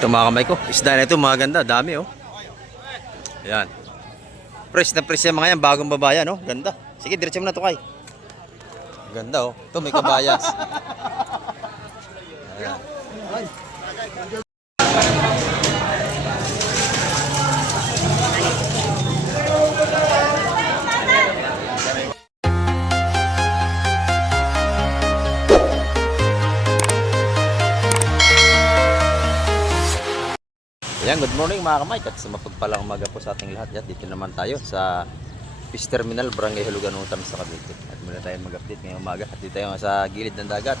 Ito mga kamay ko. Isda na ito mga ganda. Dami oh. Ayan. Fresh na fresh yung mga yan. Bagong babaya no. Ganda. Sige diretso mo na ito kay. Ganda oh. Ito may kabayas. Ayan. Ayan, good morning mga kamay. At sa mapagpalang umaga po sa ating lahat. At dito naman tayo sa Fish Terminal, Barangay Huluganutan sa Cavite. At muna tayo mag-update ngayong umaga. At dito tayo sa gilid ng dagat.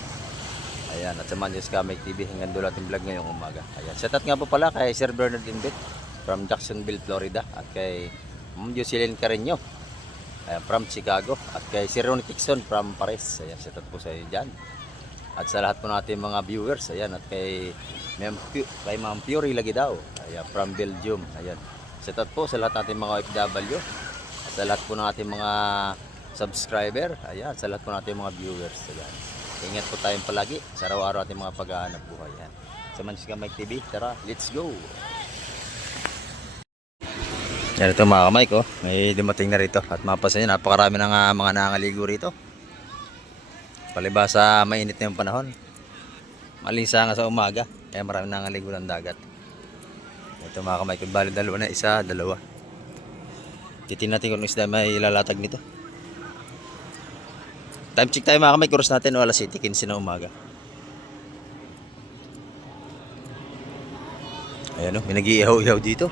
Ayan, at sa Manjos Kamay TV hanggang dulo ating vlog ngayong umaga. Ayan, shoutout nga po pala kay Sir Bernard Inbit from Jacksonville, Florida. At kay Ma'am Jocelyn Carreño from Chicago. At kay Sir Ronnie Kixon from Paris. Ayan, shoutout po sa iyo dyan. At sa lahat po natin mga viewers, ayan, at kay Ma'am Fury lagi daw, ayan, from Belgium, ayan. Shoutout po sa lahat natin mga OFW, at sa lahat po natin mga subscriber, ayan, sa lahat po natin mga viewers, ayan. Ingat po tayong palagi sa araw-araw ating mga paghahanap buhay, ayan. Sa Manjos Kamay TV, tara, let's go! Yan ito mga kamay ko, may dumating na rito, at mapasan nyo, napakarami ng mga nangaligo rito. Palibasa mainit na yung panahon. Malisa nga sa umaga. Kaya marami nangaligo ng dagat. Ito mga kamay ko. Bali dalawa na. Isa, dalawa. Titin natin kung isda may ilalatag nito. Time check tayo mga kamay. Kuros natin o alas 7:15 na umaga. Ayan o. May nag-iihaw-ihaw dito.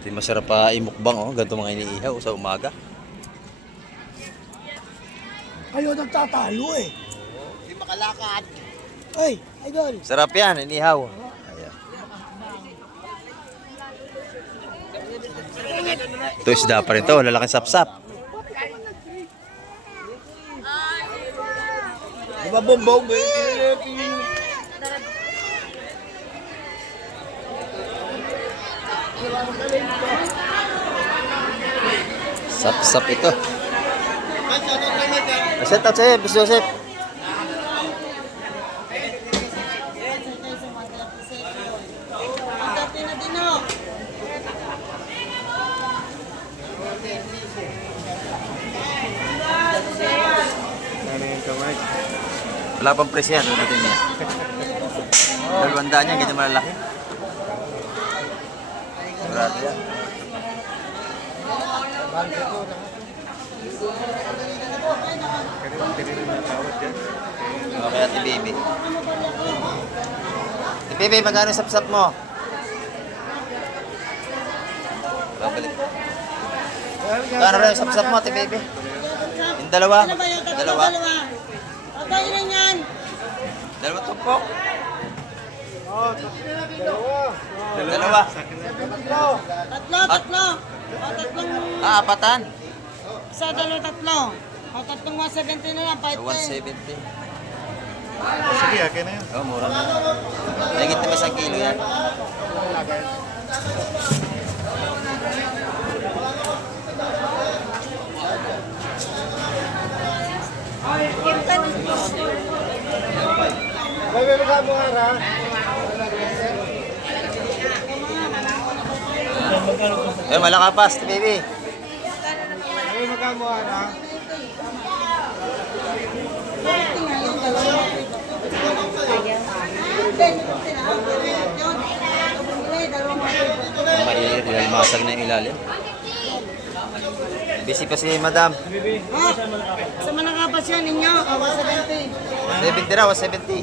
Ito masarap pa imukbang o. Ganito mga iniihaw sa umaga. Kayo nagtatalo eh. Hindi makalakad. Ay, idol. Sarap yan. Inihaw. Ayan. Ito isda pa rin to. Lalaking sapsap. Di ba bombaw? Sapsap ito. Set out sa'yo, Bis Joseph. Wala pang presyo yan, natin niya. 200 niya, ganyan malalaki. Sigurado yan. Okay, Ate Baby. Ate Baby, magkano sap-sap mo? Babalik. Magkano rin yung sap-sap mo, Ate Baby? Yung dalawa? Dalawa? Ito, ilan yan? Dalawa tumpok? Dalawa. Tatlo. O, tatlong... Apatan? Isa, dalawa, tatlo. O, tatlong 170 na lang, 510. 170. Sige, akin na yun. Oh, mura na. Nagit naman 1 kilo yan. Baby, magkamo hara? Eh, malakapas, baby. Baby, magkamo hara? Mainit, masag na yung ilalim. Busy pa si madam. Sa manakapas yan ninyo, o, 170. 70 raw, 170.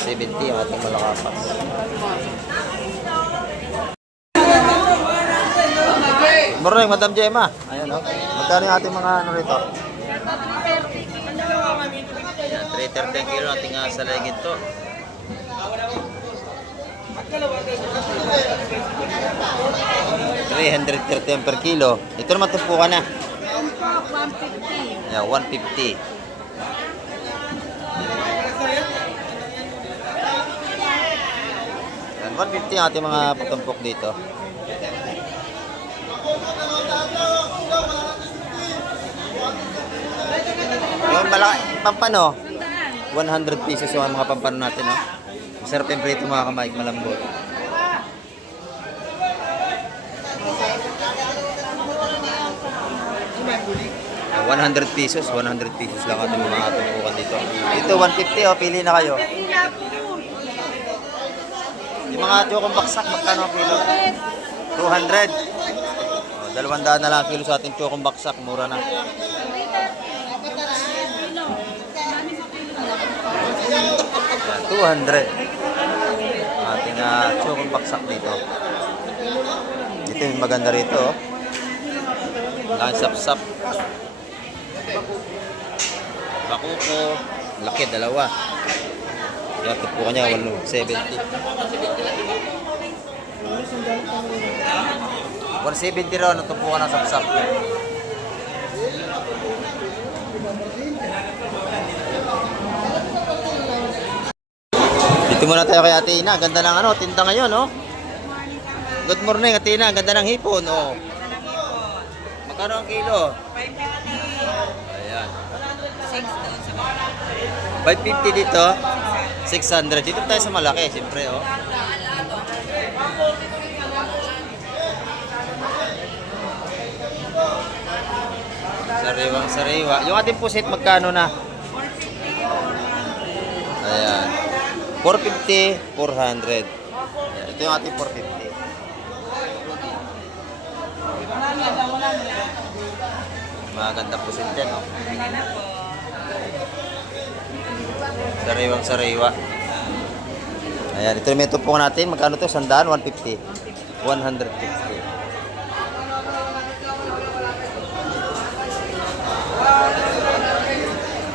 170 ang ating malakapas. Morning, Madam Gemma. Ayan, oh. Magkano yung ating mga ano rito? 330 kilo ating saligid to. 330 per kilo. Ito naman tumpukan na. 150. Yeah, 150. Yan, 150 ang ating mga patumpok dito. Yung malaki, pampano? 100 pesos yung mga pampano natin, no? Masarap yung prito mga kamaig, malambot. Ah, 100 pesos lang ating mga tumpukan dito. Dito 150 oh, pili na kayo. Yung mga chokong baksak, magkano ang kilo? 200. Oh, 200 na lang ang kilo sa ating chokong baksak, mura na. Yan, 200. Ating chokong baksak dito. Ito yung maganda rito, oh. Lang sap-sap. Bakuko, laki, dalawa. Yan, tupukan niya, 170. 170 raw ang tupukan ng sap-sap. Dito muna tayo kay Ate Ina. Ganda ng tinda ngayon, no? Good morning, Ate Ina. Ganda ng hipon, oh. Magkano ang kilo? 550. Ayan. 550 dito. 600. Dito tayo sa malaki, siyempre, oh. Sariwang sariwa. Yung ating pusit, magkano na? Ayan. 450, 400. Ayan. Ito yung ating 450. Maganda pusit dyan, oh. Sariwang sariwa. Ayan, ito may tupukan natin. Magkano to? 100, 150. 150.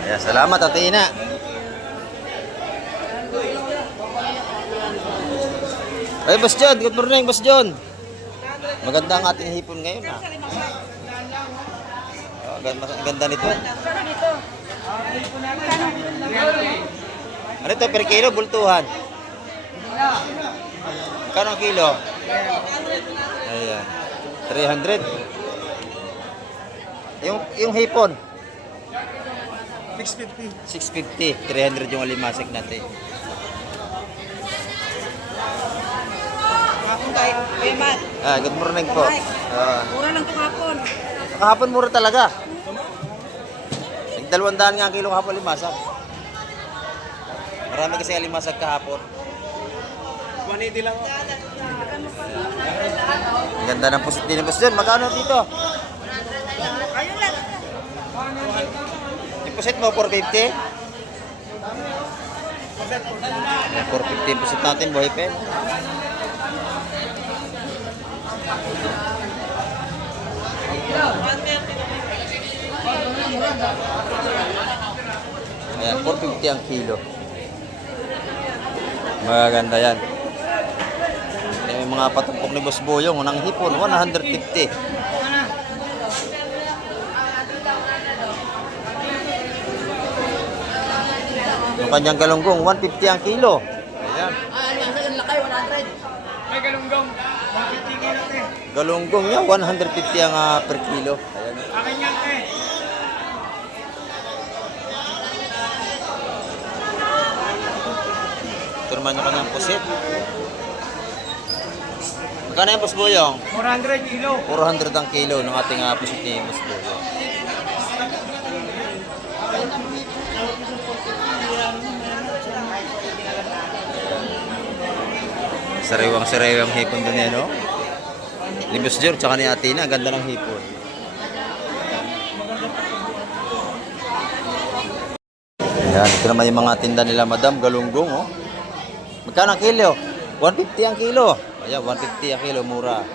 Ayan, salamat Ate Ina. Ay, Boss John. Good morning, Boss John. Maganda ang ating hipon ngayon, ha. Oh, ganda nito. Ano ito, per kilo, bultuhan? Magkano ang kilo? Ayan. 300. Yung hipon? 650. 300 yung alimasik natin. Good morning po. Mura lang ito kapon. Kahapon mura talaga. Nag-200 nga ang kilo kahapon limasag. Marami kasi alimasag kahapon. 180 lang. Ang ganda ng pusit din ng Boss John. Magkano dito? Ayun lang. Yung pusit mo, 450? 450 yung pusit natin, buhay pen. Ayan, 450 ang kilo. Magaganda yan. May mga patumpok ni Boss Boyong ng hipon, 150. Yung kanyang galunggong, 150 ang kilo. Ayan. May galunggong. 150 kilo te. Galunggong niya, 150 ang per kilo. Ayan. Akin yan te. Ito naman yung kanyang pusit. Magkano yung Boss Boyong? 400 kilo. 400 ang kilo ng ating pusit ni Boss Boyong. Sariwang hipon doon yan, no? Ni Boss George, tsaka ni Ate Na, ganda ng hipon. Ayan, ito naman yung mga tinda nila, Madam, galunggong, oh. Magkano ang kilo? 150 ang kilo. Ayan, 150 ang kilo, mura.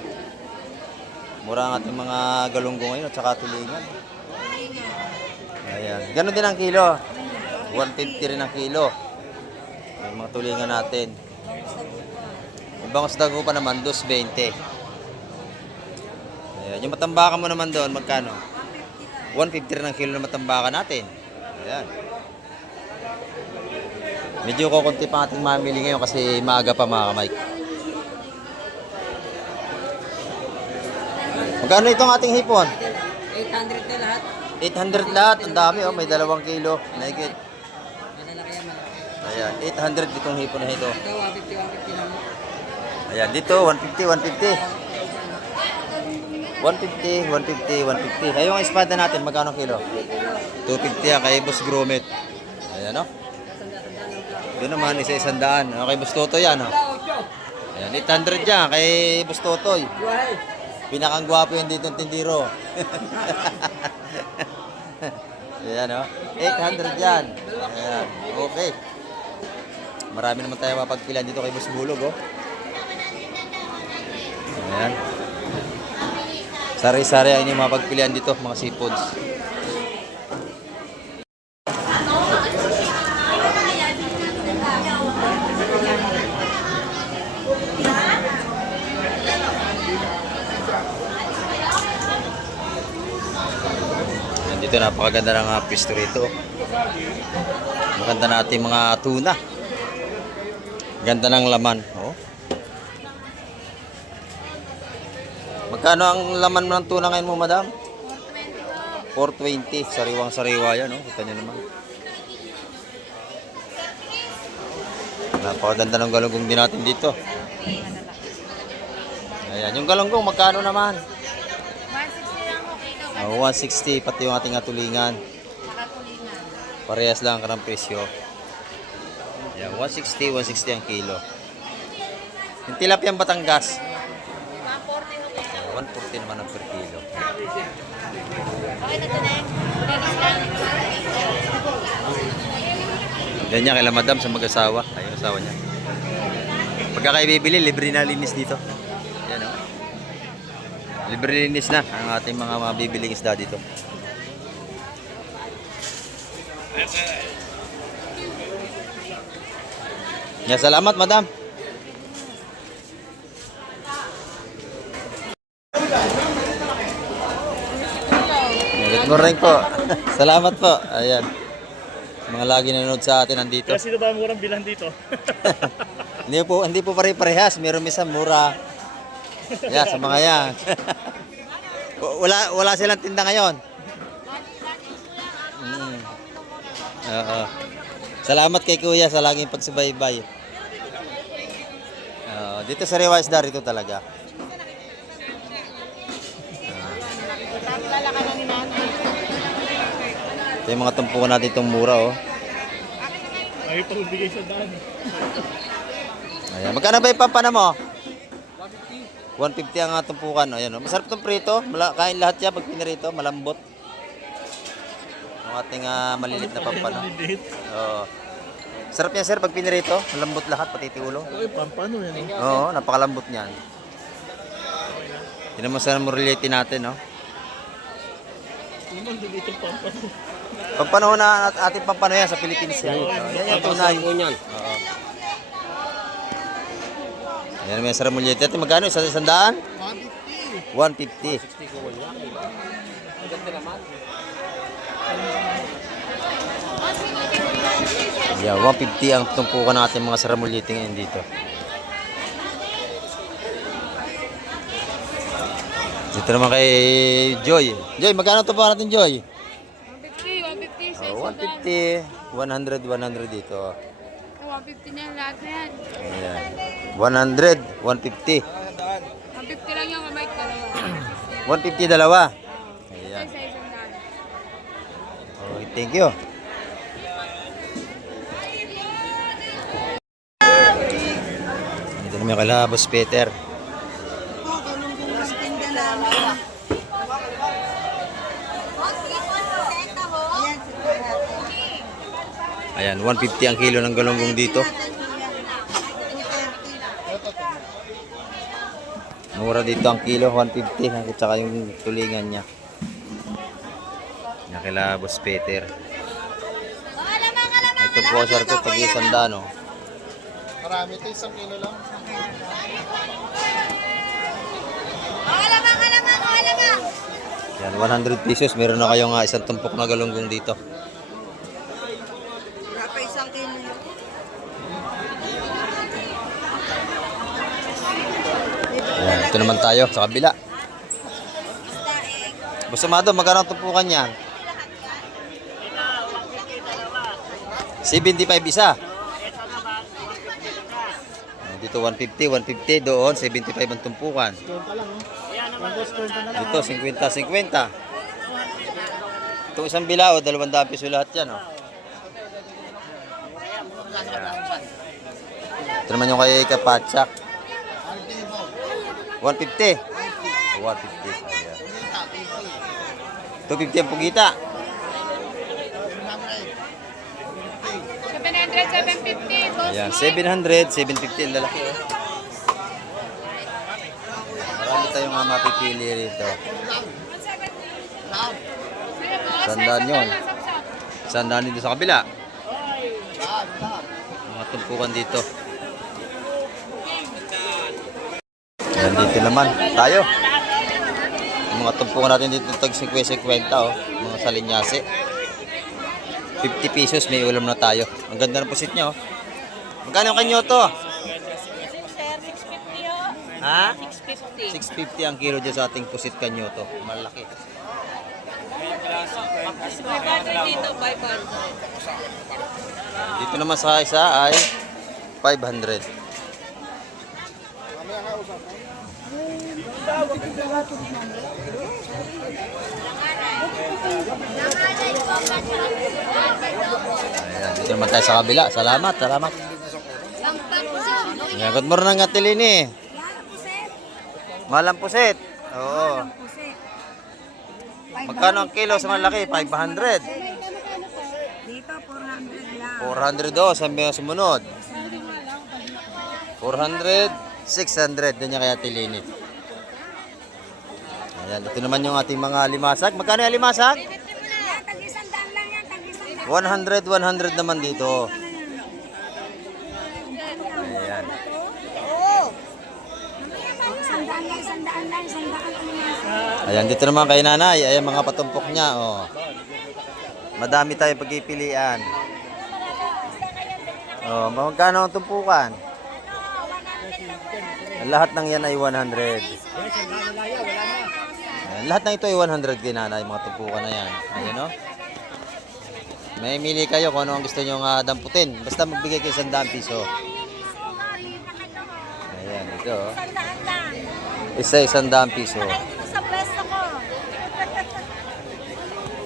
Mura ang ating mga galunggong ngayon, at saka tulingan. Ayan, ganun din ang kilo. 150 rin ang kilo. Yung mga tulingan natin. Yung bangos dago pa naman, 220. Ayan, yung matambakan mo naman doon, magkano? 150 rin ang kilo na matambakan natin. Ayan. Medyo kukunti pa ating mamili ngayon kasi maaga pa mga kamay. Magkano itong ating hipon? 800 na lahat. 800 lahat. Ang dami, oh. May 2 kilo. Nakikit. May Malalaki yan, malaki. Ayan, 800 itong hipon na ito. Ito, 150 lang. Ayan, dito, 150. 150. Ayun ang espada natin, magkano kilo? 250 kay Boss Gromit. Ayan, no? Doon naman, isa 100. Kay Boss Totoy yan, no? Ayan, 800 yan kay Boss Totoy. Pinakang gwapo yan dito ng tindiro. Ayan, no? 800 yan. Ayan, okay. Marami naman tayo mapagpilan dito kay Boss Bulog, oh. Ayan. Sari-sari ang inyong mapagpilian dito, mga seafoods. Ayan, dito napakaganda ng pwesto rito. Maganda natin mga tuna. Ganda ng laman. Oh. Magkano ang laman ng tuna ngayon mo, madam? 420. Sariwang-sariwa yan, no? Kita nyo naman. Napakaganda ng galunggong din natin dito. Ayan, yung galunggong, magkano naman? 160 lang po kilo. 160, pati yung ating atulingan. Makatulingan. Parehas lang ang presyo. Ayan, 160 ang kilo. Yung tilapiyang Batangas, 140 po kilo. 140 naman ang per kilo. Okay na ito na yun. Linis lang. Yan niya kila madam sa mag-asawa. Ayun, asawa niya. Pagka kayo bibili, libre na linis dito. Yan, o. Libre linis na ang ating mga mabibiling isda dito. Ya, salamat madam. Good morning po. Salamat po. Ayan. Mga lagi nanonood sa atin nandito. Sino ba ang murang bilang dito? Hindi po pare-parehas. Meron minsan mura. Yeah, sa mga yan. wala silang tinda ngayon. Oo. Salamat kay Kuya sa laging pagsubaybay. Dito sa Rewa Isda, rito talaga. Ito yung mga tumpukan natin itong mura, oh. Ay, pagbigay sa daan. Ayan. Magkano ba yung pampana mo? 150 ang tumpukan. Ayan, oh. Masarap itong prito. Kain lahat yan pag pinirito. Malambot. Ang ating malilit na pampano. Oo. Sarap yan, sir, pag pinirito. Malambot lahat, pati ulo. Ay, pampano yan. Oo, napakalambot niyan. Yun naman sa morality natin, no? Naman din itong pampano. Pampano na ating pampano yan sa Philippines yan. Yan yung tunay. Oo. Yan naman sa morality. Ate, magkano? 100? 150. 150. Yeah, 150 ang tumpukan natin mga saramuliti ngayon dito. Dito naman kay Joy. Joy, magkano tumpukan natin, Joy? 150 sa 150, 100 dito. 150 na yung lahat na yan. Ayan. 100, 150. 150 lang yung kamay dalawa. 150 dalawa. Ayan. Sa isang daan. Okay, thank you. Dito naman kala Boss Peter. Ayan, 150 ang kilo ng galunggong dito. Mura dito ang kilo, 150. At saka yung tulingan niya. Nakila Boss Peter. Ito po sir ko, tag-100 no. Marami ito, 1 kilo lang. Yan, 100 pesos. Meron na kayong isang tumpok na galunggong dito. Wala pa isang kilo. Yan, ito naman tayo sa kabila. Boss Amado, magkano ang tumpukan yan? 75 isa. Dito 150, 150 doon, 75 ang tumpukan. Dito 50, 50. Itong isang bilao, 200 piso lahat yan. Oh. Ito naman yung kay Kapatsak. 150. 150. Ayan. 250 ang pugita. 700, 750. Boss Ayan, Mike. 700, 750 ang lalaki. Oh. Marami tayong mapipili rito. Sandaan yun. Sandaan dito sa kabila. Mga tumpukan dito. Ayan, dito naman tayo. Yung mga tumpukan natin dito tag 50, oh. Mga salinyase. 50 pesos may ulam na tayo. Ang ganda ng pusit niya, oh. Magkano yung kanyo to? Sir, 650 ho. Ha? 650. 650 ang kilo dyan sa ating pusit kanyo to. Malaki. Kasi 500 dito, 500. Dito naman sa isa ay 500. Ayan, dito naman tayo sa kabila. Salamat, salamat. Ayan, good morning Ate Lini. Malang pusit. Oo. Magkano ang kilo sa malaki? 500. Dito, 400 lang. 400 do sa mga sumunod. 400, 600 din niya kay Ate Lini. Ayan, ito naman yung ating mga limasag. Magkano yung limasag? Tag-isandaan lang yan, tag-isandaan. 100 naman dito. Ayan. Sandaan lang, sandaan lang, sandaan lang. Ayan, dito naman kay nanay. Ayan, mga patumpok niya. Oh. Madami tayo pagpipilian. Oh, magkano ang tumpukan? Lahat ng yan ay 100. Ayan, lahat ng ito ay 100 kay nanay, mga tumpukan na yan. Ayan, oh. May mili kayo kung ano ang gusto nyo damputin. Basta magbigay kayo 100 piso. Ayan, ito. Oh. Sandaan lang. Isa 100 piso. Dito sa pwesto ko.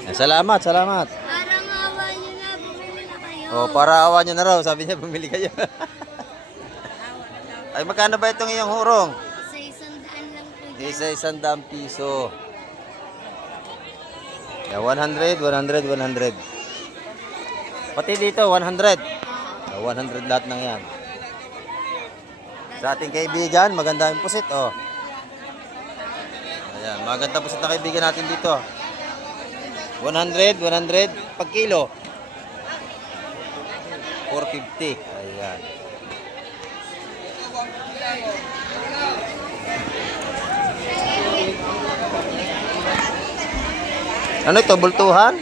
Ayan, salamat, salamat. Parang awa nyo na, bumili na kayo. Oh, para awa nyo na raw. Sabi niya, bumili kayo. Ay, magkano ba itong iyong hurong? Sa isandaan lang po. Isa 100 piso. Yeah, 100, 100, 100. Pati dito, 100. 100 lahat ng yan. Sa ating kaibigan, maganda yung pusit, oh. Ayan, maganda pusit na kaibigan natin dito. 100, 100 pag kilo. 450. Ayan. Ano ito, bultuhan?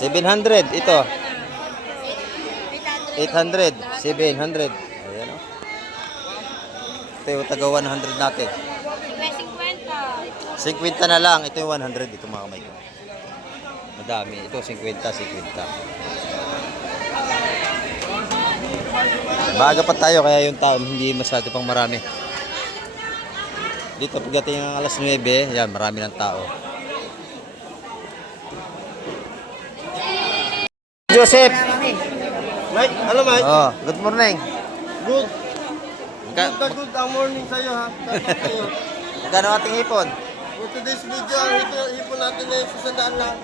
700, ito. 800, 700. Ayan, oh. Ito yung taga 100 natin. 50 na lang. Ito yung 100. Ito mga kamay ko. Madami. Ito 50, 50. Baga pa tayo kaya yung tao hindi masyado pang marami. Dito pagdating ng alas 9, yan, marami ng tao. Joseph! Mike, ano Mike? Oh, good morning. Good. Magka- Good ang morning sa'yo ha. Magkano ating hipon? For today's video, ang hipon natin ay 100 lang.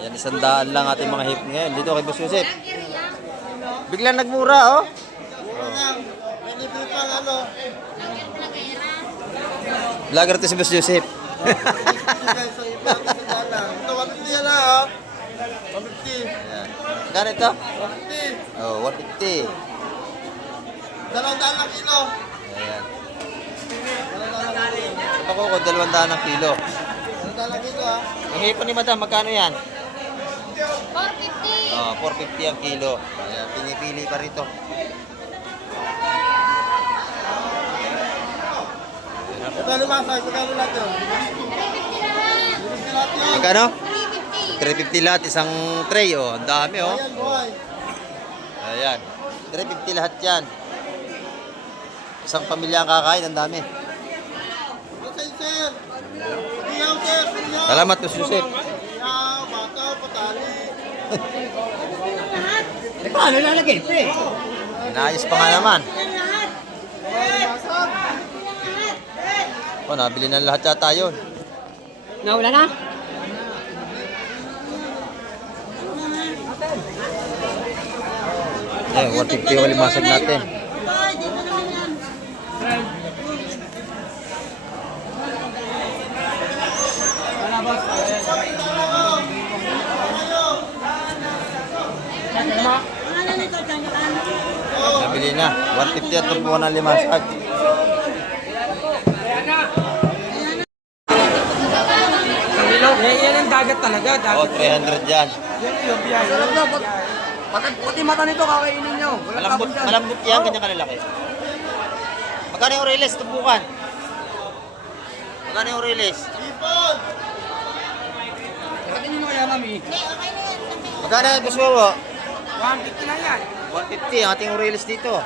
Yan, 100 lang ating mga hipon ngayon. Dito kay Boss Joseph. Biglang nagmura, oh. Mura lang. May libre pang ano. Vlogger to si Boss Joseph. Guys, ang hipon natin 100 lang. Ito, 150 yan lang ha. 150. Ayan. Magkano ito? 150. Oh, 150. 200 lang kilo. Ayan. 200 lang kilo. Sa ko 200 ng kilo. 200 lang kilo ha. Yung hipon ni Madam, magkano yan? 450. Oh, 450 ang kilo. Ayan, pinipili pa rito. Ito limasag, magkano natin? 350 lahat yun. Magkano? 350. 350 lahat, isang tray, oh. Ang dami, oh. Ayan, buhay. Ayan. 350 lahat yan. Isang pamilya ang kakain, ang dami. Okay, sir. Iyaw, sir. Iyaw. Salamat, Tos Joseph. Iyaw, bakaw, patali. Paano lalagay, pre? Inayos pa nga naman. Oh, nabili na lahat yata yun. Naula na? Eh, 150 yung limasag natin. Ay, dito naman yan. Ano nito, Changan? Nabili na. 150 at tumpuan ng limasag. Yan ang dagat talaga. Oh, 300 yan. Pati mata nito kakainin nyo. Malambot yan, ganyan kalalaki. Magkano yung release, tumpukan? Magkano yung release? Ipon. Pati nyo kaya mami. Magkano yung gusto mo? 150 na yan. 150 ang ating release dito.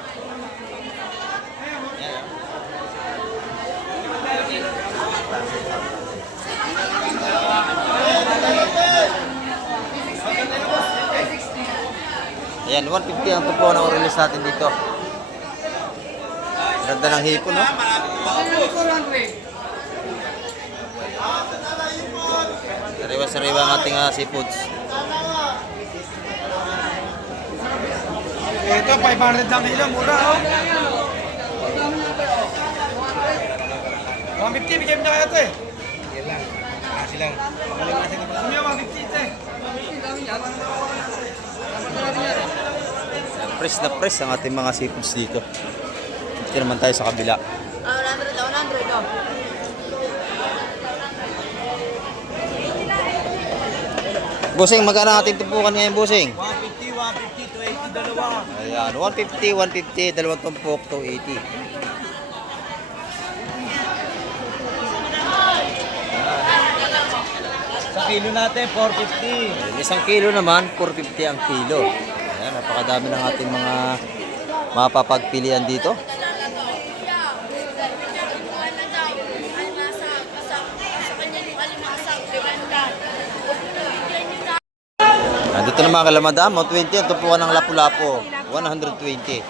Ayan, 150 ang tupo ng release natin dito. Ganda ng hipon, no? Sariwa-sariwa ang ating seafoods. Ito, 500 lang kilo. Mura, oh. 150, bigyan mo na kaya ito eh. Sige lang. Kasi lang. Gusto niya 150 ito eh. Press na press ang ating mga seafoods dito. Dito naman tayo sa kabila. 100, 100, oh. Busing, magkano ang ating tumpukan ngayon, Busing? 150, 150, 280, dalawa. Ayan, 150, 150, dalawang tumpok, 280. Sa kilo natin, 450. Isang kilo naman, 450 ang kilo. Ayan, napakadami ng ating mga mapapagpilian dito. Dito na mga kalamadam, 20 ang tumpukan ng lapu-lapu, 120.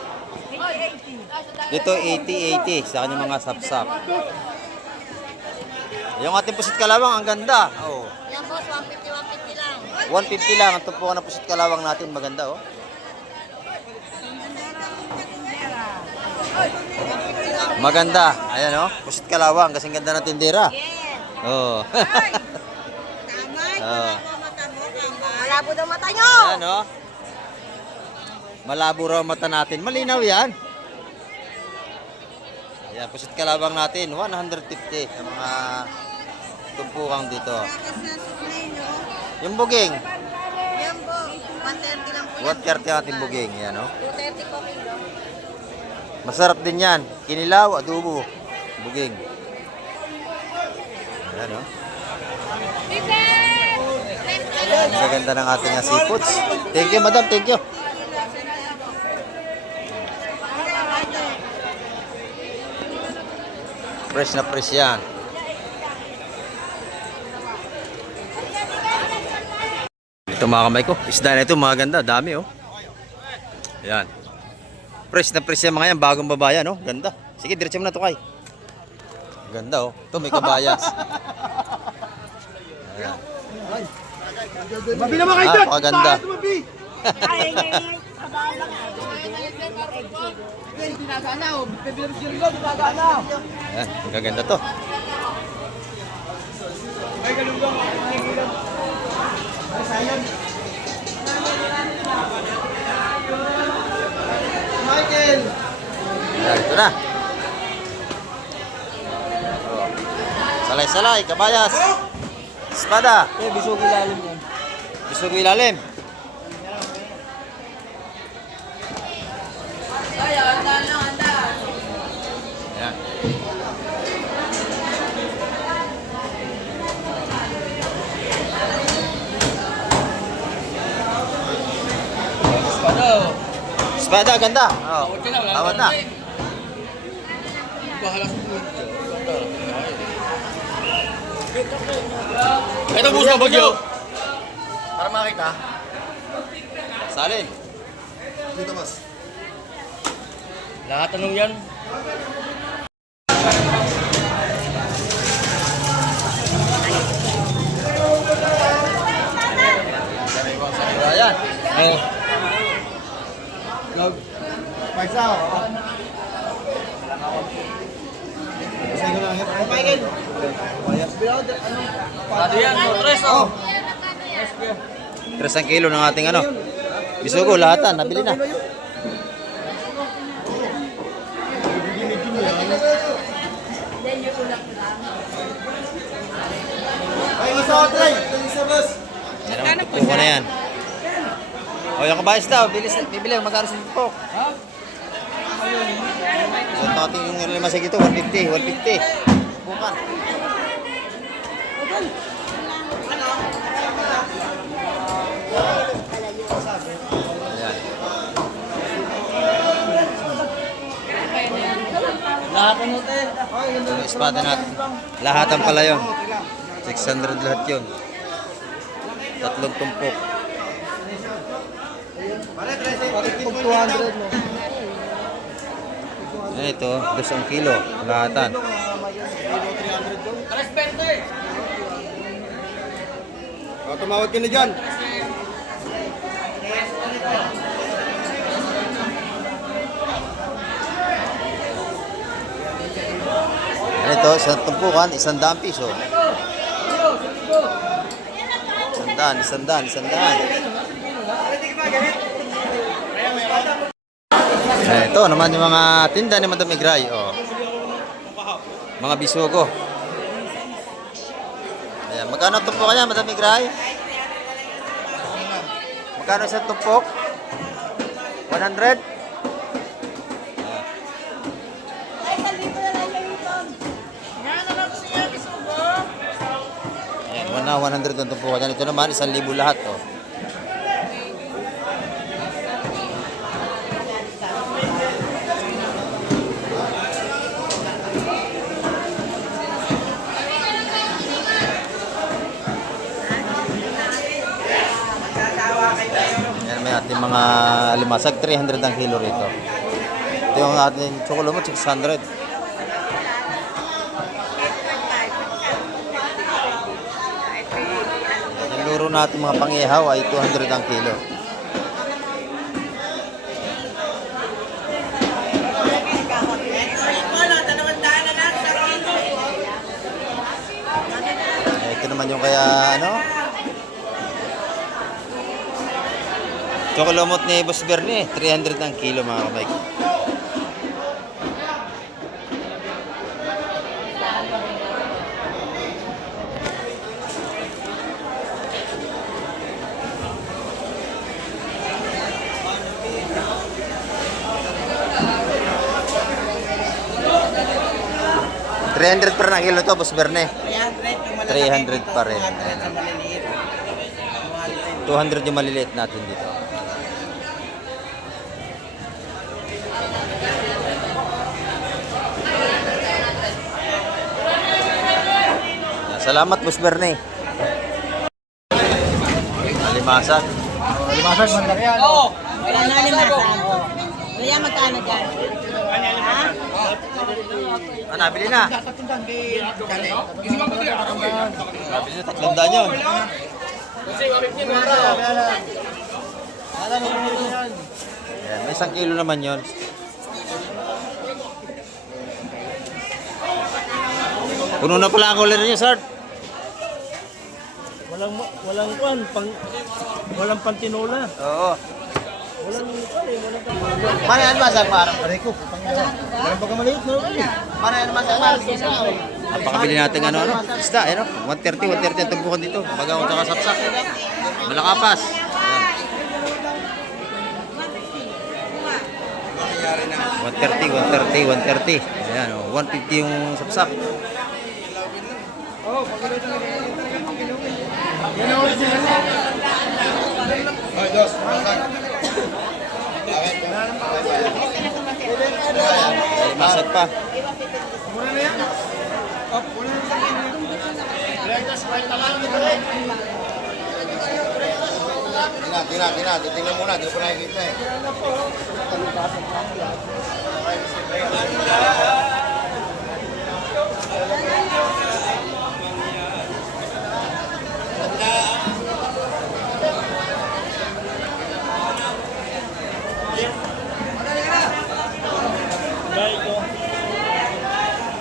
Dito 80 sa kanyang mga sapsap. Yung ating pusit kalawang, ang ganda. Oh. Yan, boss, 150, 150 lang. 150 lang ang tumpukan ng pusit kalawang natin, maganda oh. Maganda. Ayan oh, pusit kalawang kasing ganda ng tindera. Oh. Oh. Malabo daw mata nyo. Ayan oh. Malabo raw mata natin. Malinaw yan. Ayan, pusit kalawang natin, 150 ang mga tumpukang dito. Yung buging, Yan po, 130 lang po. 130 ang ating buging. Ayan oh. 230 po kilo. Masarap din yan. Kinilaw, adobo, buging. Ayan oh. Ang gaganda ng ating seafoods. Thank you, madam. Thank you. Fresh na fresh yan. Ito mga kamay ko. Isda na ito, mga ganda. Dami oh. Ayan. Fresh na fresh yan mga yan. Bagong babayan oh. Ganda. Sige, diretso mo na ito kay. Ganda oh. Ito may kabayas. Ayan. Mabi naman kayo dyan! Napakaganda. Mabi! Ayan, ang gaganda to. Michael. Ayan, ito na. Oh. Salay-salay, kabayas. Espada. Bisog ilalim yan. Bisog ilalim. Ayan. Ganda, ganda. Oh. Tawad na. Ito bus na bagyo. Para makita. Salin. Dito, boss. Lahat anong yan? Ayan. Oh. Paisa, oh. Isa ko lang. Michael. Ano yan? Tres oh. 3 ang kilo ng ating ano. Bisugo, lahatan. Nabili na. Ay, isa ko, Trey. Isa, boss. Yan naman, tupuko na yan. O, yung kabayas daw. Bibili. Magkano sa tupok? So, ito ating yung limasig ito. 150. 150. Tupukan. Ayan. Lahat ano te? Yung espada natin. Lahatan pala yun. 600 lahat yun. 3 tumpok. Pag 200, no? Ayan ito, 2 kilo. Lahatan. Tres 20. Oh, tumawad ka na dyan. Ano ito, 1 tumpukan, 100 piso. 100. Ito naman yung mga tinda ni Madam Igray. Oh. Mga bisugo. Ayan, magkano tumpok kaya Madam Igray? Magkano isang tumpok? 100? Ayan, 100 ang tumpok. Ito naman, 1,000 lahat. Oh. Yan may ating mga limasag, 300 ang kilo rito. Ito yung ating chocolate, 600. Yung luro natin mga pang-ihaw ay 200 ang kilo. Ito naman yung kaya ano? Chocolomot ni Boss Bernie, 300 ang kilo mga kamay. $300 pa rin ang kilo to, Boss Bernie. 300 pa rin. 200 yung maliliit natin dito. Salamat, Boss Bernie. Limasag. Limasag, mandar yan. Oo. Wala na limasan. Kaya magkano dyan? Ha? Ah, nabili na. Nabili na, 300 yun. Ayan, may 1 kilo naman yun. Puno na pala ang cooler niyo, sir. Walang pantinola. Oo. Mana yan masag, parang? Areko. Meron pa ka maliit, no? Mana yan masag, parang? Napakabili natin ano, isda, ano? 130 ang tumpukan dito. Bagawang sa kasapsak. Malakapas. Ayan. 130. Ayan, oh, 150 yung sapsak. Ay, Diyos. Ay, masag pa. Tina. Titingnan muna. Di ko pa nakikita eh.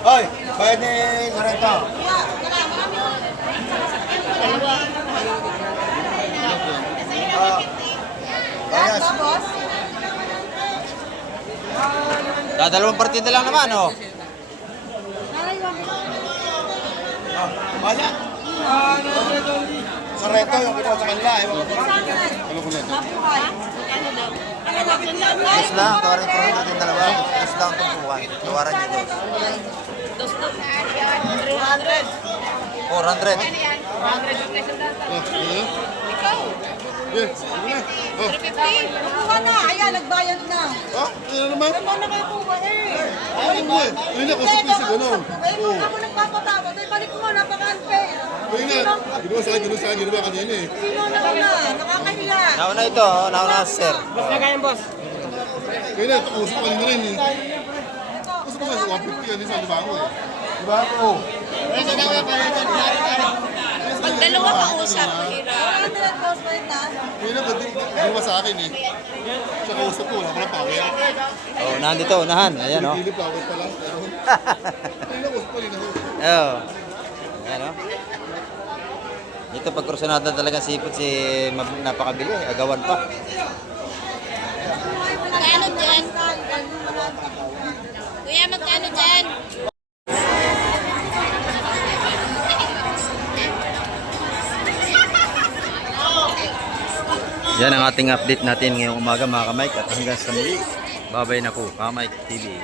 Hoy, bayad ni Sarento. Bayad. Dadalawang partida lang naman, oh. Bayad. Sarento yung kinuha sa kanila. Ewan ko. Ewan ko nito. Dos lang, tawarin po rin natin dalawa. Dos lang tumpukan. Tawaran niyo dos. 400. Yes, ano na? Oh, Kuha na, ayan, nagbayad na. ah, ano naman? Naman na kayo kuha eh. Ay, mo eh. Ayun na, kusap na si gano'n. Eh, kung ako nagpapatawad, ay balik mo, napaka-unfair. Ayun na, ginawa sa akin, ginawa kanina eh. Sino na una? Nakakahiya. Nauna ito, oh. Nauna sir. Ayun na, kusap ka rin eh. Kusap ka sa 150 yan, sa libango eh. Libango. Pag dalawa ka usap, mahirap. 100 boss, wait na. Ayun na, ginawa sa akin eh. Siya kausap ko, wala ko na power. Oh, nandito, unahan. Ayan, oh. Hindi power pa lang. Ayun na, kusap ko rin ako. Oh. Ayan, oh. Dito pag kursunada talaga sipot si napakabili, agawan pa. Magkano dyan? Kuya, magkano dyan? Yan ang ating update natin ngayong umaga mga kamay at hanggang sa muli. Babay na po, Kamay TV.